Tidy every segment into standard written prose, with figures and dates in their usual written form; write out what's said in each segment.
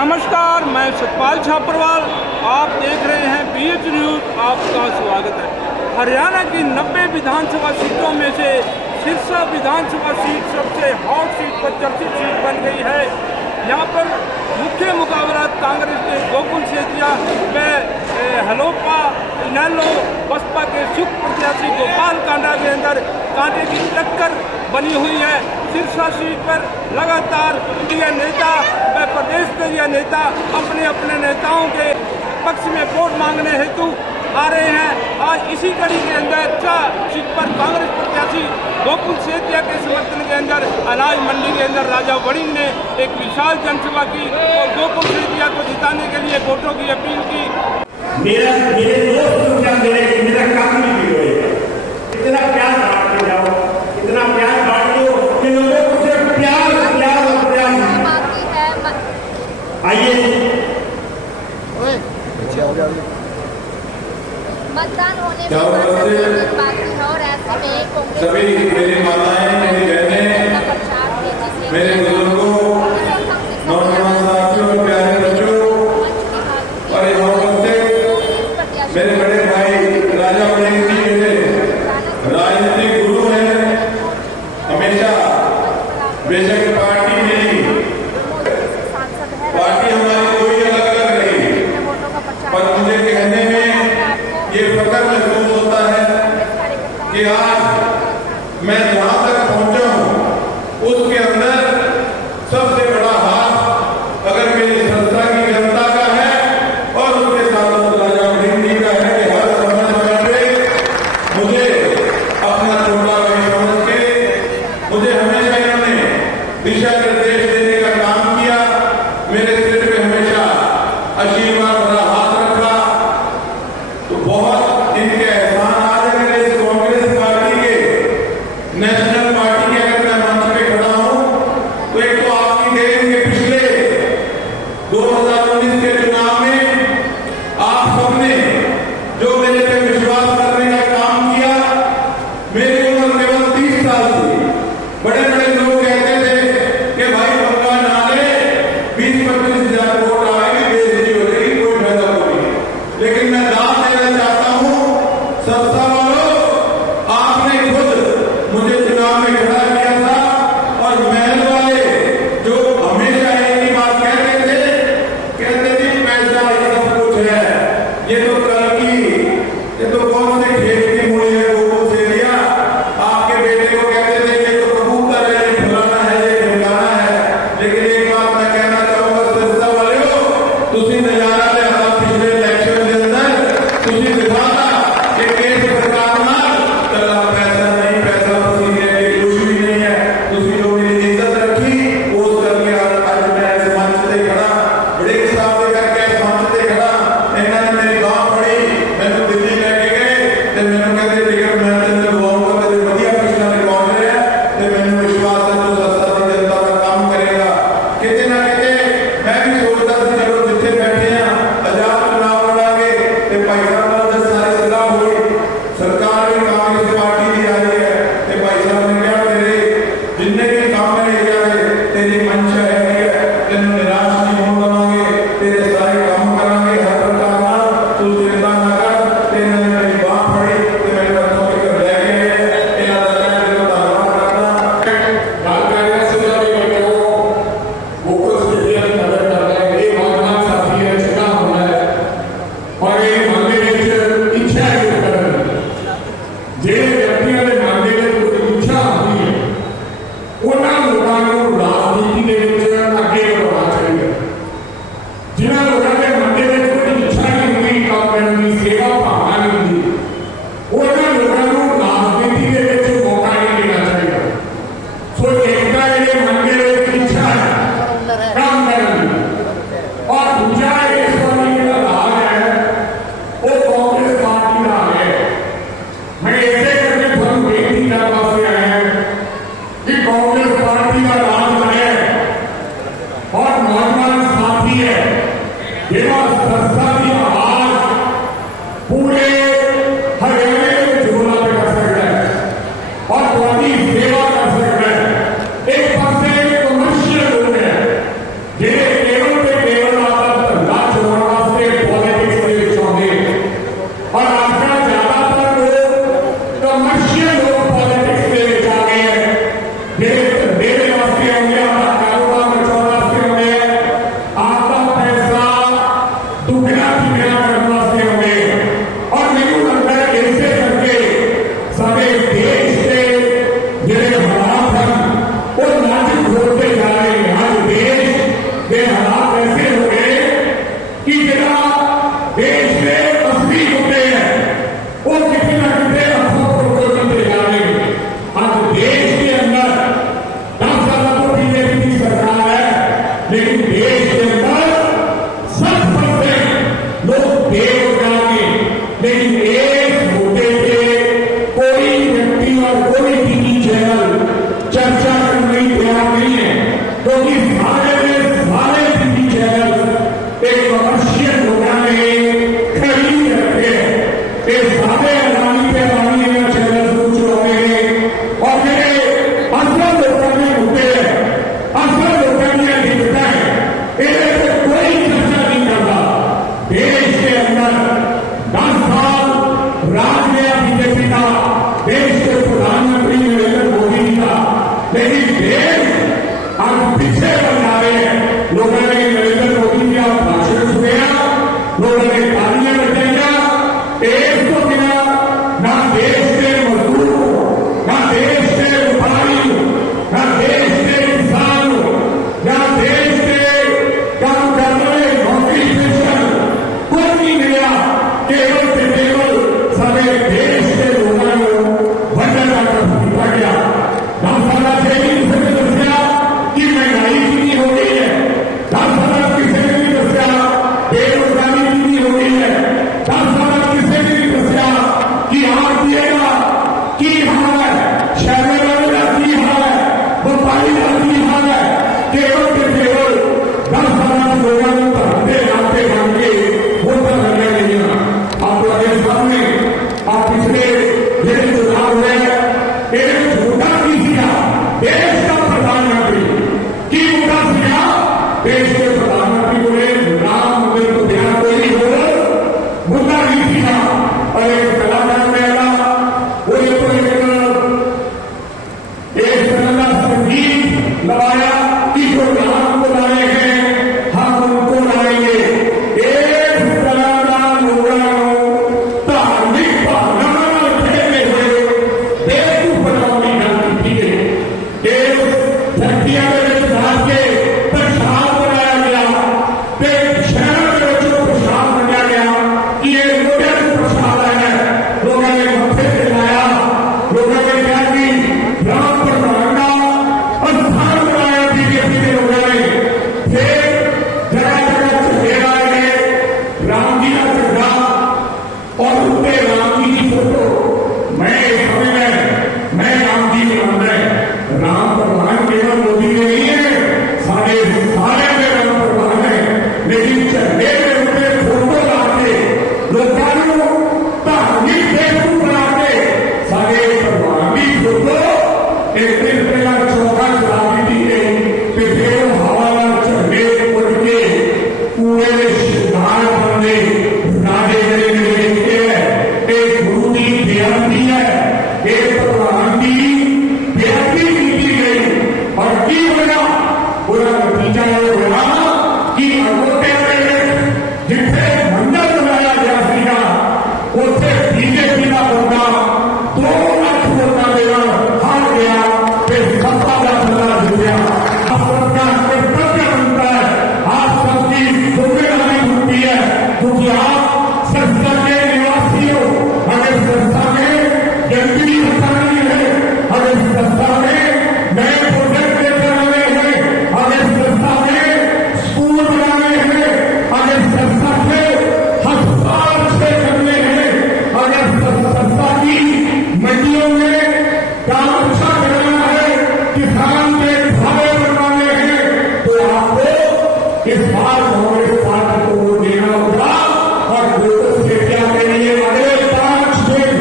नमस्कार, मैं सतपाल छापरवाल। आप देख रहे हैं BH न्यूज़। आपका स्वागत है। हरियाणा की 90 विधानसभा सीटों में से सिरसा विधानसभा सीट सबसे हॉट सीट पर चर्चित सीट बन गई है। यहाँ पर मुख्य मुकाबला कांग्रेस के गोकुल सेतिया व हलोपा इनेलो बसपा के सुख प्रत्याशी गोपाल कांडा के अंदर कांटे की टक्कर बनी हुई है। सिरसा सीट पर लगातार प्रिय नेता व प्रदेश के नेता अपने अपने नेताओं के पक्ष में वोट मांगने हेतु आ रहे हैं। आज इसी कड़ी के अंदर सीट पर कांग्रेस प्रत्याशी गोकुल सेतिया के समर्थन के अंदर अनाज मंडी के अंदर राजा वड़िंग ने एक विशाल जनसभा की और गोकुल सेतिया को जिताने के लिए वोटों की अपील की। मेरा काम नहीं होएगा। इतना प्यार बांटते जाओ, इतना प्यार बांट दो कि लोगों को सिर्फ प्यार प्यार और प्यार आइए। मतदान होने में बाकी है और ऐसे में कांग्रेस सभी मेरी माताएं, मेरी बहनें, मेरे बुजुर्गों, नौजवान साथियों, प्यारे बच्चों और यहाँ उपस्थित मेरे बड़े भाई राजा वड़िंग जी मेरे राजनीतिक गुरु हैं। हमेशा बेशक पार्टी नहीं, पार्टी हमारी कोई अलग अलग रही, पर मुझे कहने में ये फख्र महसूस होता है कि आज मैं जहां तक पहुंचा हूं उसके अंदर सबसे बड़ा हाथ अगर मेरी संस्था की जनता का है और उसके साथ राजा वड़िंग जी का है कि हर समय पे मुझे अपना छोटा भाई समझ के मुझे हमेशा इन्होंने दिशा निर्देश देने का काम किया। मेरे सिर पे हमेशा आशीर्वाद भरा हाथ रखा। तो बहुत इनके एहसान आज अगर इस कांग्रेस पार्टी के नेशनल पार्टी के अगर मैं मंच पे खड़ा हूं तो एक तो आपकी देश के पिछले 2019 के चुनाव में आप सबने जो मेरे पे विश्वास करने का काम किया। मेरी उम्र केवल 30 साल थी। बड़े बड़े लोग कहते थे कि भाई पंगा ना ले, 20-25 हजार वोट आएगी, बेइज्जती हो जाएगी, कोई फायदा नहीं। लेकिन मैं दाद देना चाहता हूं संस्था वालों, आपने खुद मुझे चुनाव में खड़ा किया था और महल वाले जो हमेशा एक ही बात कहते थे पैसा ये सब कुछ है, ये तो कल की, ये तो कौन से खेत की मूड़ी है गोकुल सेतिया। आपके बेटे को कहते थे ये तो कबूतर है, ये फलाना है, ये ढिमकाना है। लेकिन एक बात मैं कहना चाहूंगा संस्था वालों, तुसी नजारा लिया पिछले इलेक्शन के अंदर, तुसी दिखाता कि केस सरकार नाल कला पैसा नहीं, पैसा वसूली है, कुछ भी नहीं है। तुसी जो मेरी इज्जत रखी उस करके आज मैं इस मंच से खड़ा, वड़िंग साहब के करके इस मंच से खड़ा। इन्होंने मेरी बात पड़ी, मैंने दिल्ली लेके गए तो मैंने कहते लेकिन मैं तेरे गाँव का तेरे बढ़िया पिछला रिकॉर्ड है तो मैंने विश्वास है तू संस्था की जनता का काम करेगा। कितने ना कितने मैं भी सोचता था चलो जिथे बैठे हैं आजाद चुनाव लड़ांगे तो भाई साहब ने सारी सलाह हुई, सरकार भी कांग्रेस पार्टी की आ रही है तो भाई साहब ने कहा तेरे जितने भी काम है तेरी मंशा है तेन निराश नहीं होने देवांगे, तेरे सारे काम करांगे हर प्रकार ना, तू चिंता ना कर। तेने मेरी बात पड़ी तो मेरे बच्चों के घर ले गए। इन्हां दा मैं तेरे को धन्यवाद करना। राजकारण से जुड़े बच्चों गोकुल सेतिया की मदद करना है। ये नौजवान साथी है, चुना होना है और ये मांगे में इच्छा है करना। जे व्यक्तियों ने मांगे में कोई इच्छा होती है उन्होंने लोगों को राजनीति के आगे बढ़ाना चाहिए। जिन्होंने लोगों के मांगे में कोई इच्छा नहीं हुई काम करने की, सेवा भावना नहीं हुई, उन्होंने लोगों को राजनीति के मौका नहीं देना चाहिए। सो एकता ये मांगे में इच्छा है काम करने और दूसरा इस वाली का लाभ है वो कांग्रेस पार्टी का है। मैं ऐसे करके हम बेटी का पास से आए हैं कि कांग्रेस पार्टी का राज है और नौजवान साथी है। एवं संस्था की आवाज पूरे हरियाणा के जुमला पे कर सकता है और बड़ी सेवा कर सकता है। एक पास से कमर्शियल लोग हैं जिन्हें केवल पे केवल बीजेपी की सरकार है, लेकिन देश के अंदर 60% लोग बेरोजगार हैं। लेकिन एक मुद्दे पे कोई व्यक्ति और कोई टीवी चैनल चर्चा करने की तैयार नहीं है, क्योंकि सारे टीवी चैनल एक कमर्शियल होने में खरीद रखे हैं। ये सारे अडानी पे अडानी का चैनल शुरू होते हैं और मेरे असल लोगों में मुद्दे हैं, असल लोगों में दिखता है, इन्हें तो कोई चर्चा नहीं करता। देश के अंदर 10 साल राज गया बीजेपी का, देश के प्रधानमंत्री नरेंद्र मोदी का, लेकिन देश आज पीछे बन जा रहे हैं। लोगों ने नरेंद्र मोदी का भाषण सुना, लोगों ने तालियां बजाइया, एक तो बिना ना देश के मजदूर, ना देश के व्यापारी, ना देश के किसान, ना देश के काम करने वाले नौकरी पेशा कोई नहीं मिला। केवल से केवल सारे देश के लोगों को बंधन का दिखा गया। दासाला से ही दसिया कि महंगाई कितनी हो गई है, दासाला किसी ने भी दसिया बेरोजगारी कितनी हो गई है, दासाला किसी ने भी दसिया कि आप दिएगा की हाल है, शहर वाले का की हाल है, व्यापारी का की हाल है। केवल के केवल 10 साल लोगों को धरते आते मांगे होता लगे नहीं। आप लोगों के सामने आप पिछले ये चुनाव हुए एक झूठा की दिया देश का प्रधानमंत्री की मुद्दा दिया, देश के प्रधानमंत्री बोले राम मंदिर को ध्यान कोई बोलो मुद्दा नहीं दिया। और एक कलाकार में आया वो एक संगीत लगाया कि जो राम को लाए हैं हम उनको लाएंगे। एक तरह का लोगों धार्मिक भावना खेलते हुए बेवकूफ बनाने की थी। एक धरतिया में डाल के प्रसाद बनाया गया, फिर शहर में जो प्रसाद बनाया गया कि ये लोगों प्रसाद है, लोगों ने मत्थे दिलाया, लोगों ने कहा कि राम परमाणा और स्थान बनाया बीजेपी के लोगों ने। फिर जगह जगह चढ़ेरा है राम जी का चढ़ा और उनके राम जी की फोटो। मैं राम जी मान रहे राम भगवान केवल मोदी में नहीं है, सारे में राम भगवान है। लेकिन चढ़े में उनके फोटो लाके लोगों को धार्मिक बेवकूफ बना के सारे भगवान की फोटो एक दिन पहला चौका चला दी गई। फिर हवा चढ़े उड़ के पूरे शिकार बनने राजे लेके एक गुरु की बेअदबी है, एक भगवान की बेअदबी की गई। और की बना पूरा नतीजा ये हुआ कि अयोध्या में जिथे मंदिर बनाया गया सीगा उसे बीजेपी का होगा 2 लाख वोटा देना हार गया, फिर सत्ता का सजा हो गया। आप सबका कर्तव्य बनता है, आप सबकी जिम्मेदारी होती है, क्योंकि आप संस्था के निवासी हो। अगर संस्था में गंदगी हटानी है, अगर संस्था में नए प्रोजेक्ट लेकर आने हैं, अगर संस्था में स्कूल बनाने हैं, अगर संस्था के अस्पताल अच्छे करने हैं, अगर संस्था की मंडियों में काम अच्छा करना है, किसान के भावे बनवाने हैं, तो आपको इस बार कांग्रेस पार्टी को वोट देना होगा। और लोगों से क्या करेंगे अगले 5 दिन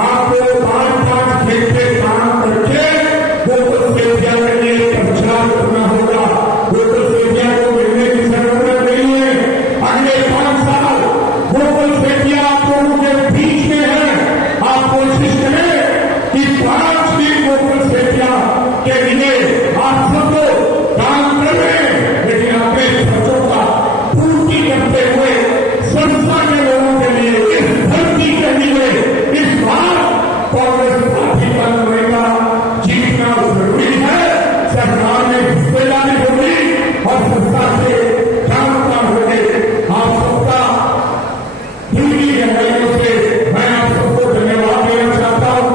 आपको 5-5 घंटे काम करके लोगों से क्या करेंगे प्रचार करना होगा। लोगों से क्या को मिलने की जरूरत नहीं है। अगले 5 साल लोगों से क्या आपको उनके बीच में है। आप कोशिश करें कि 5 दिन लोगों से क्या के लिए आप सबको काम कर रहे हैं, लेकिन अपने खर्चों का पूर्ति करते हुए संस्था के लोगों के लिए इस धरती के लिए इस बार कांग्रेस पार्टी का नुमाइंदा जीतना जरूरी है। सरकार में हिस्सेदारी होगी और संस्था से काम होगी। आप सबका दिल की गहराइयों से मैं आप सबको धन्यवाद देना चाहता हूं।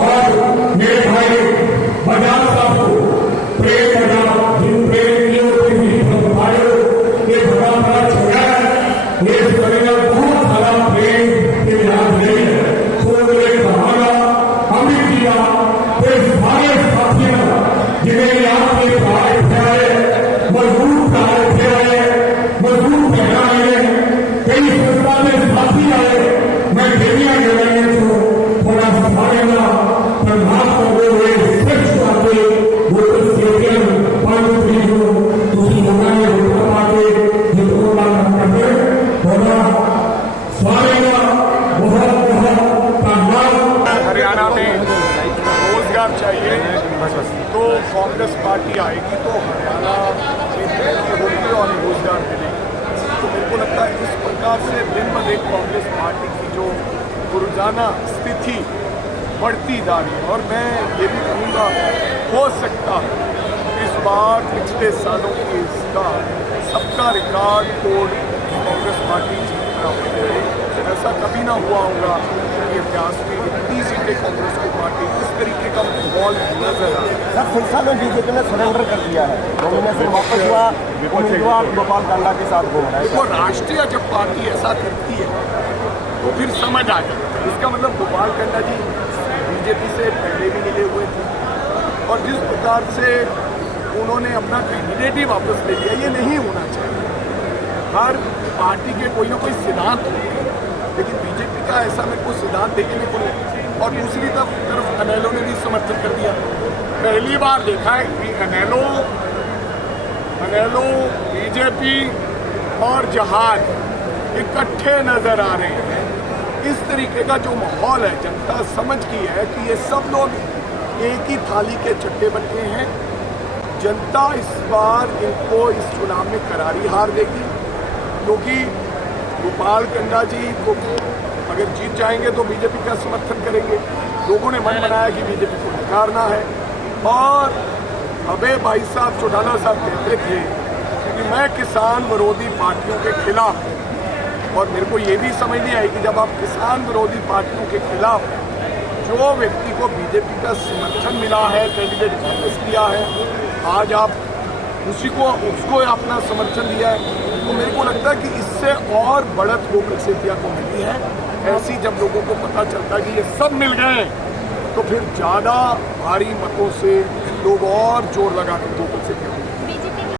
और मेरे भाई बजाज तो कांग्रेस पार्टी आएगी तो हरियाणा में होगी और रोजगार मिलेगी। तो मेरे को लगता है इस प्रकार से दिन ब दिन कांग्रेस पार्टी की जो रोजाना स्थिति बढ़ती जा रही है। और मैं ये भी कहूँगा, हो सकता इस बार पिछले सालों की इसका सबका रिकॉर्ड तोड़ कांग्रेस पार्टी जीत प्राप्त करेगी। ऐसा कभी ना हुआ होगा कि इतिहास में इतनी सीटें कांग्रेस की पार्टी इस तरीके का माहौल नजर आ रहा है। सर सिरसा में बीजेपी ने सरेंडर कर दिया है, नॉमिनेशन वापस हुआ, उम्मीदवार गोपाल कांडा के साथ घूम रहा है। देखो, राष्ट्रीय जब पार्टी ऐसा करती है तो फिर समझ आ जाए। इसका मतलब गोपाल कांडा जी बीजेपी से पहले भी मिले हुए थे और जिस प्रकार से उन्होंने अपना कैंडिडेट ही वापस ले लिया, ये नहीं होना चाहिए। हर पार्टी के कोई ना कोई सिद्धांत होते हैं, लेकिन बीजेपी का ऐसा मेरे को सिद्धांत देखने को नहीं। और दूसरी तरफ अनेलो ने भी समर्थन कर दिया। पहली बार देखा है कि अनेलो बीजेपी और जहाज इकट्ठे नजर आ रहे हैं। इस तरीके का जो माहौल है, जनता समझ गई है कि ये सब लोग एक ही थाली के चट्टे बट्टे हैं। जनता इस बार इनको इस चुनाव में करारी हार देगी, क्योंकि गोपाल कांडा जी को अगर जीत जाएंगे तो बीजेपी का समर्थन करेंगे। लोगों ने मन बनाया कि बीजेपी को नकारना है। और अबे भाई साहब चौटाला साहब कहते थे कि मैं किसान विरोधी पार्टियों के खिलाफ हूँ, और मेरे को ये भी समझ नहीं आई कि जब आप किसान विरोधी पार्टियों के खिलाफ हैं, जो व्यक्ति को बीजेपी का समर्थन मिला है, कैंडिडेट वापस किया है, आज आप उसको अपना समर्थन दिया है, तो मेरे को लगता है कि इससे और बढ़त लोक सिद्धियाँ को मिली है। ऐसी जब लोगों को पता चलता है कि ये सब मिल गए, तो फिर ज़्यादा भारी मतों से लोग और जोर लगा कर लोक सिद्धियों